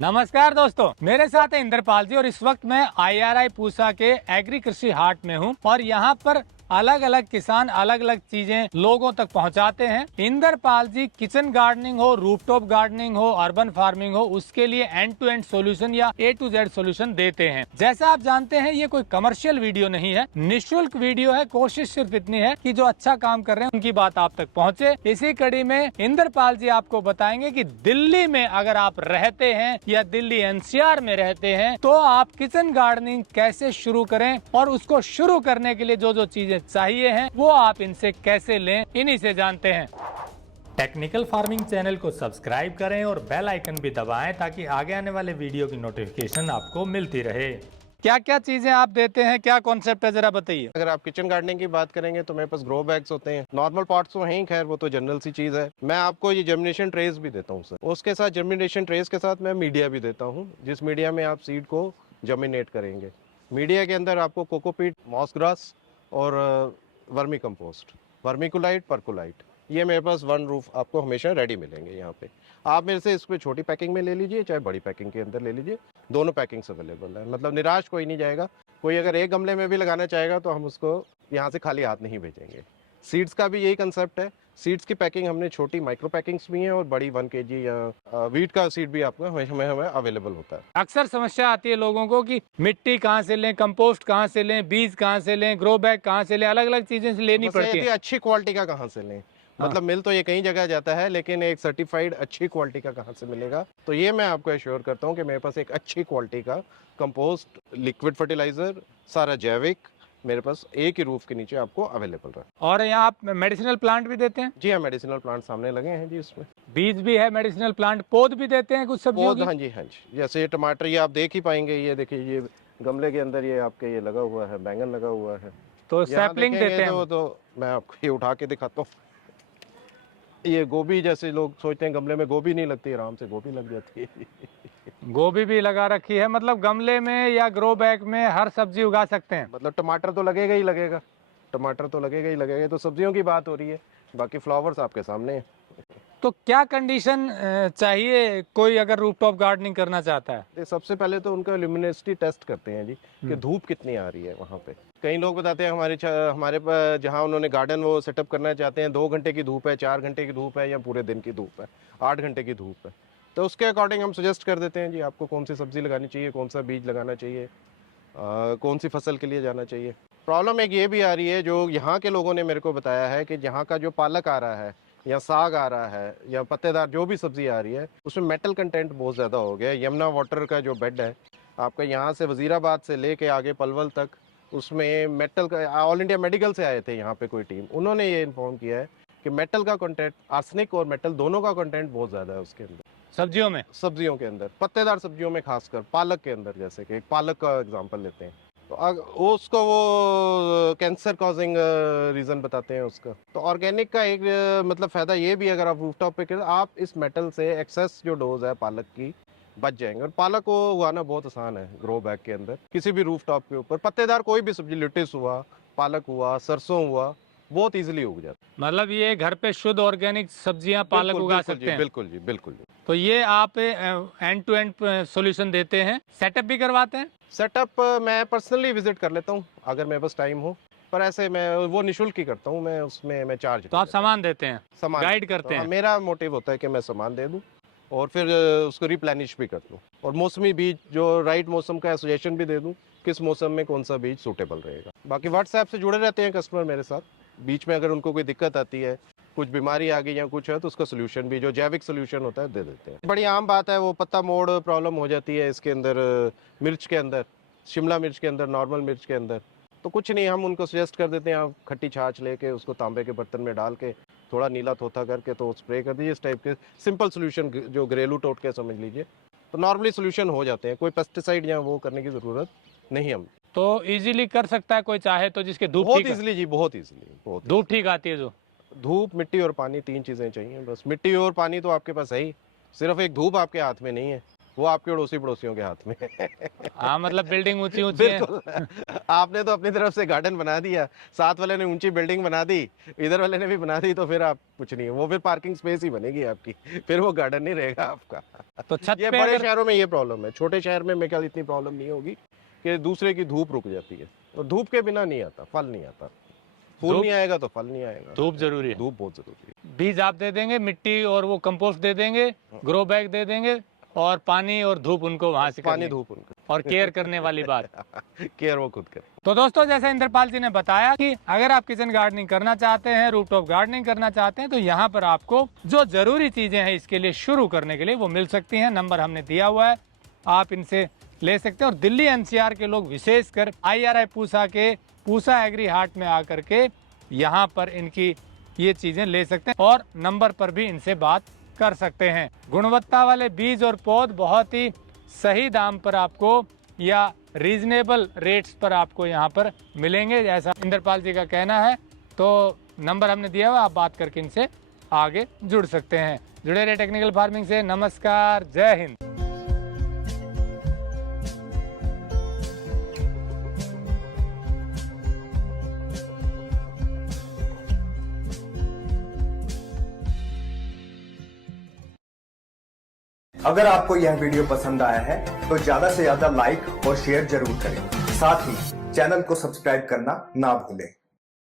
नमस्कार दोस्तों, मेरे साथ है इंद्रपाल जी और इस वक्त मैं IRI पूसा के एग्री कृषि हाट में हूं और यहां पर अलग अलग किसान अलग अलग चीजें लोगों तक पहुंचाते हैं। इंद्रपाल जी किचन गार्डनिंग हो, रूफटॉप गार्डनिंग हो, अर्बन फार्मिंग हो, उसके लिए एंड टू एंड सॉल्यूशन या A to Z सॉल्यूशन देते हैं। जैसा आप जानते हैं ये कोई कमर्शियल वीडियो नहीं है, निःशुल्क वीडियो है। कोशिश सिर्फ इतनी है कि जो अच्छा काम कर रहे हैं उनकी बात आप तक पहुंचे। इसी कड़ी में इंद्रपाल जी आपको बताएंगे कि दिल्ली में अगर आप रहते हैं या दिल्ली NCR में रहते हैं तो आप किचन गार्डनिंग कैसे शुरू करें और उसको शुरू करने के लिए जो जो चीजें चाहिए हैं वो आप इनसे कैसे लें, इन्हीं से जानते हैं। टेक्निकल फार्मिंग चैनल को सब्सक्राइब करें और बेल आइकन भी दबाएं ताकि आगे आने वाले वीडियो की नोटिफिकेशन आपको मिलती रहे। क्या क्या चीजें आप देते हैं, क्या कॉन्सेप्ट है, जरा बताइए। अगर आप किचन गार्डनिंग की बात करेंगे तो मेरे पास ग्रो बैग्स होते हैं। नॉर्मल पॉट्स तो हैं ही, खैर वो तो जनरल सी चीज़ है। मैं आपको ये जर्मिनेशन ट्रेस भी देता हूँ सर। उसके साथ जर्मिनेशन ट्रेस के साथ मैं मीडिया भी देता हूँ, जिस मीडिया में आप सीड को जर्मिनेट करेंगे। मीडिया के अंदर आपको कोकोपीट, मॉस ग्रास और वर्मी कंपोस्ट, वर्मिकुलाइट, परकुलाइट, ये मेरे पास वन रूफ आपको हमेशा रेडी मिलेंगे यहाँ पे। आप मेरे से इसको छोटी पैकिंग में ले लीजिए चाहे बड़ी पैकिंग के अंदर ले लीजिए, दोनों पैकिंग्स अवेलेबल है। मतलब निराश कोई नहीं जाएगा। कोई अगर एक गमले में भी लगाना चाहेगा तो हम उसको यहाँ से खाली हाथ नहीं भेजेंगे। सीड्स का भी यही कंसेप्ट है। सीड्स की पैकिंग हमने छोटी माइक्रो पैकिंग्स भी हैं और बड़ी 1 kg या वीट का सीड भी आपको हमें अवेलेबल होता है। अक्सर समस्या आती है लोगों को कि मिट्टी कहाँ से लें, कंपोस्ट कहाँ से लें, बीज कहाँ से लें, ग्रो बैग कहाँ से लें, अलग अलग चीजें लेनी बस ये पड़ती थी है। अच्छी क्वालिटी का कहाँ से लें। मतलब मिल तो ये कई जगह जाता है, लेकिन एक सर्टिफाइड अच्छी क्वालिटी का कहाँ से मिलेगा। तो ये मैं आपको एश्योर करता हूँ कि मेरे पास एक अच्छी क्वालिटी का कंपोस्ट, लिक्विड फर्टिलाइजर, सारा जैविक मेरे पास एक ही रूफ के नीचे आपको अवेलेबल रहा। और यहाँ आप मेडिसिनल प्लांट भी देते हैं? जी हाँ, मेडिसिनल प्लांट सामने लगे हैं जी। इसमें बीज भी है, मेडिसिनल प्लांट, पौध भी देते हैं कुछ सब्जियों पौध, की? हाँ जी हाँ जी। जैसे ये टमाटर, ये आप देख ही पाएंगे। ये देखिए, ये गमले के अंदर ये आपके ये लगा हुआ है, बैंगन लगा हुआ है। तो यहाँ सैपलिंग देखेंगे देते हैं? तो मैं आपको ये उठा के दिखाता हूँ। ये गोभी, जैसे लोग सोचते हैं गमले में गोभी नहीं लगती, आराम से गोभी लग जाती है। गोभी भी लगा रखी है, मतलब गमले में या ग्रो बैग में हर सब्जी उगा सकते हैं। मतलब टमाटर तो लगेगा ही लगेगा, टमाटर तो लगेगा ही लगेगा। तो सब्जियों की बात हो रही है, बाकी फ्लावर्स आपके सामने हैं। तो क्या कंडीशन चाहिए कोई अगर रूफटॉप गार्डनिंग करना चाहता है? ये सबसे पहले तो उनका ल्यूमिनोसिटी टेस्ट करते हैं जी, कि धूप कितनी आ रही है वहाँ पे। कई लोग बताते हैं हमारे जहाँ उन्होंने गार्डन वो सेटअप करना चाहते हैं, 2 घंटे की धूप है, 4 घंटे की धूप है, या पूरे दिन की धूप है, 8 घंटे की धूप है। तो उसके अकॉर्डिंग हम सजेस्ट कर देते हैं जी, आपको कौन सी सब्जी लगानी चाहिए, कौन सा बीज लगाना चाहिए, कौन सी फसल के लिए जाना चाहिए। प्रॉब्लम एक ये भी आ रही है, जो यहाँ के लोगों ने मेरे को बताया है, कि यहाँ का जो पालक आ रहा है या साग आ रहा है या पत्तेदार जो भी सब्जी आ रही है, उसमें मेटल कंटेंट बहुत ज़्यादा हो गया है। यमुना वाटर का जो बेड है आपका, यहाँ से वजीराबाद से लेके आगे पलवल तक, उसमें मेटल का, ऑल इंडिया मेडिकल से आए थे यहाँ पे कोई टीम, उन्होंने ये इन्फॉर्म किया है कि मेटल का कंटेंट, आर्सेनिक और मेटल दोनों का कंटेंट बहुत ज़्यादा है उसके अंदर, सब्जियों में, सब्जियों के अंदर, पत्तेदार सब्जियों में, खासकर पालक के अंदर। जैसे कि एक पालक का एग्जांपल लेते हैं, तो उसको वो कैंसर कॉजिंग रीज़न बताते हैं उसका। तो ऑर्गेनिक का एक मतलब फ़ायदा ये भी है, अगर आप रूफटॉप पे करें, आप इस मेटल से एक्सेस जो डोज है पालक की बच जाएंगे। और पालक को उगाना बहुत आसान है ग्रो बैग के अंदर, किसी भी रूफटॉप के ऊपर। पत्तेदार कोई भी सब्जी, लिटिस हुआ, पालक हुआ, सरसों हुआ, बहुत इजीली उग जाता है। मतलब ये घर पे शुद्ध ऑर्गेनिक सब्जियां पालक बिल्कुल उगा बिल्कुल सकते जी, हैं? बिल्कुल जी, बिल्कुल जी। तो ये आप एंड टू एंड सॉल्यूशन देते हैं, सेटअप भी करवाते हैं? सेटअप मैं पर्सनली विजिट कर लेता हूँ अगर मेरे पास टाइम हो, पर ऐसे मैं वो निःशुल्क ही करता हूँ। मैं उसमें मैं चार्ज तो आप सामान देते हैं, सामान गाइड देता हूँ। करते हाँ, हैं? मेरा मोटिव होता है कि मैं सामान दे दूँ और फिर उसको रिप्लेनिश भी कर दूँ, और मौसमी बीज जो राइट मौसम का सजेशन भी दे दूँ, किस मौसम में कौन सा बीज सूटेबल रहेगा। बाकी व्हाट्सएप से जुड़े रहते हैं कस्टमर मेरे साथ। बीच में अगर उनको कोई दिक्कत आती है, कुछ बीमारी आ गई या कुछ है, तो उसका सोल्यूशन भी, जो जैविक सोल्यूशन होता है, दे देते हैं। बड़ी आम बात है, वो पत्ता मोड़ प्रॉब्लम हो जाती है इसके अंदर, मिर्च के अंदर, शिमला मिर्च के अंदर, नॉर्मल मिर्च के अंदर। तो कुछ नहीं, हम उनको सजेस्ट कर देते हैं, आप खट्टी छाछ लेके उसको तांबे के बर्तन में डाल के थोड़ा नीला थोथा करके तो स्प्रे कर दीजिए। इस टाइप के सिंपल सोल्यूशन, जो घरेलू टोटके समझ लीजिए, तो नॉर्मली सोल्यूशन हो जाते हैं। कोई पेस्टिसाइड या वो करने की ज़रूरत नहीं। हम तो इजीली कर सकता है कोई चाहे तो, जिसके धूप बहुत ठीक, ईजिली जी, बहुत ईजिली, बहुत धूप ठीक आती है जो? धूप, मिट्टी और पानी, 3 चीज़ें चाहिए बस। मिट्टी और पानी तो आपके पास है ही, सिर्फ एक धूप आपके हाथ में नहीं है। वो आपके अड़ोसी पड़ोसियों के हाथ में है। हाँ, मतलब बिल्डिंग ऊंची ऊंची है। बिल्कुल। आपने तो अपनी तरफ से गार्डन बना दिया, साथ वाले ने ऊंची बिल्डिंग बना दी, इधर वाले ने भी बना दी, तो फिर आप कुछ नहीं है, वो फिर पार्किंग स्पेस ही बनेगी आपकी, फिर वो गार्डन नहीं रहेगा आपका। तो छत ये पे बड़े अगर शहरों में ये प्रॉब्लम है, छोटे शहर में मेरे ख्याल इतनी प्रॉब्लम नहीं होगी कि दूसरे की धूप रुक जाती है, और धूप के बिना नहीं आता, फल नहीं आता, फूल धूप- नहीं आएगा तो फल नहीं आएगा। धूप जरूरी है। धूप बहुत जरूरी है। बीज आप दे देंगे, मिट्टी और वो कंपोस्ट दे देंगे, ग्रो बैग दे देंगे, और पानी और धूप उनको वहां से पानी करनी। धूप उनको, और केयर करने वाली बात। केयर वो खुद करे। तो दोस्तों, जैसे इंद्रपाल जी ने बताया कि अगर आप किचन गार्डनिंग करना चाहते हैं, रूफटॉप गार्डनिंग करना चाहते हैं, तो यहाँ पर आपको जो जरूरी चीजें हैं इसके लिए शुरू करने के लिए वो मिल सकती हैं। नंबर हमने दिया हुआ है, आप इनसे ले सकते हैं। और दिल्ली एनसीआर के लोग विशेषकर IRI पूसा के पूसा एग्री हाट में आकर के यहाँ पर इनकी ये चीजें ले सकते हैं, और नंबर पर भी इनसे बात कर सकते हैं। गुणवत्ता वाले बीज और पौध बहुत ही सही दाम पर आपको या रीजनेबल रेट्स पर आपको यहाँ पर मिलेंगे, ऐसा इंद्रपाल जी का कहना है। तो नंबर हमने दिया हुआ, आप बात करके इनसे आगे जुड़ सकते हैं। जुड़े रहे टेक्निकल फार्मिंग से। नमस्कार, जय हिंद। अगर आपको यह वीडियो पसंद आया है तो ज्यादा से ज्यादा लाइक और शेयर जरूर करें। साथ ही चैनल को सब्सक्राइब करना ना भूलें।